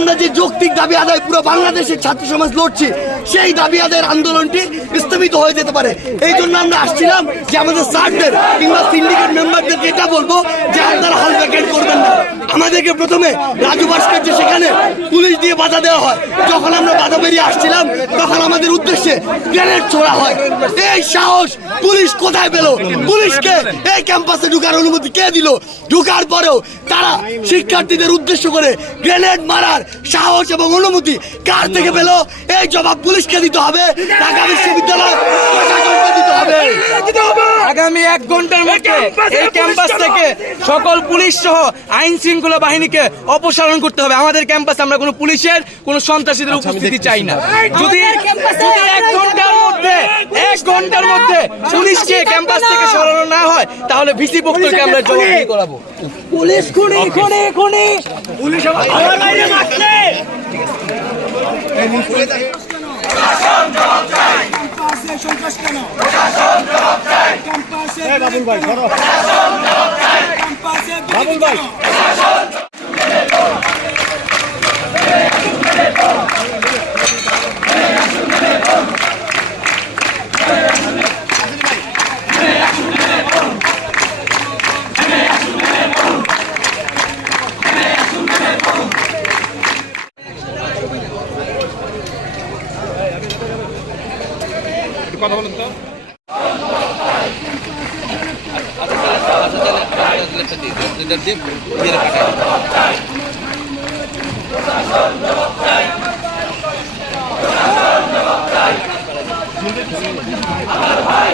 আমরা যে যৌক্তিক দাবি আদায় পুরো বাংলাদেশের ছাত্র সমাজ লড়ছি, সেই দাবি আদায়ের আন্দোলনটি স্থগিত হয়ে যেতে পারে। এই জন্য আমরা আসছিলাম যে আমাদের স্যারদের কিংবা সিন্ডিকেট মেম্বারদেরকে এটা বলবো যে আপনারা হল ভ্যাকেন্ট করবেন না। আমাদেরকে প্রথমে রাজু ভাস্কর্য সেখানে পুলিশ দিয়ে বাধা দেওয়া হয়। যখন আমরা বাধা বেরিয়ে আসছিলাম তখন আমাদের উদ্দেশ্যে গ্রেনেড ছোড়া হয়। এই সাহস পুলিশ কোথায় পেল? পুলিশকে এই ক্যাম্পাসে ঢুকার অনুমতি কে দিল? ঢুকার পরেও তারা শিক্ষার্থীদের উদ্দেশ্য করে গ্রেনেড মারার সাহস এবং অনুমতি কার থেকে পেল? এই জবাব পুলিশকে দিতে হবে, ঢাকা বিশ্ববিদ্যালয় প্রশাসনকে দিতে হবে। আগামী 1 ঘন্টার মধ্যে এই ক্যাম্পাস থেকে সকল পুলিশ সহ আইন শৃঙ্খলা বাহিনীকে অপসারণ করতে হবে। আমাদের ক্যাম্পাসে আমরা কোনো পুলিশের কোনো সন্ত্রাসীদের উপস্থিতি চাই না। যদি 1 ঘন্টার মধ্যে পুলিশকে ক্যাম্পাস থেকে সরানো না হয় তাহলে ভিসি পক্ষকে আমরা জবাবদিহি করাবো। পুলিশ খুনি খুনি খুনি পুলিশ আমার বাইরে মারছে। প্রশাসন জবাব চাই। ক্যাম্পাসে সন্ত্রাস কেন? প্রশাসন জবাব চাই। ক্যাম্পাসে বাবুল ভাই ধরো। প্রশাসন জবাব চাই। ক্যাম্পাসে বাবুল ভাই প্রশাসন কথা বলুন তো। ভাই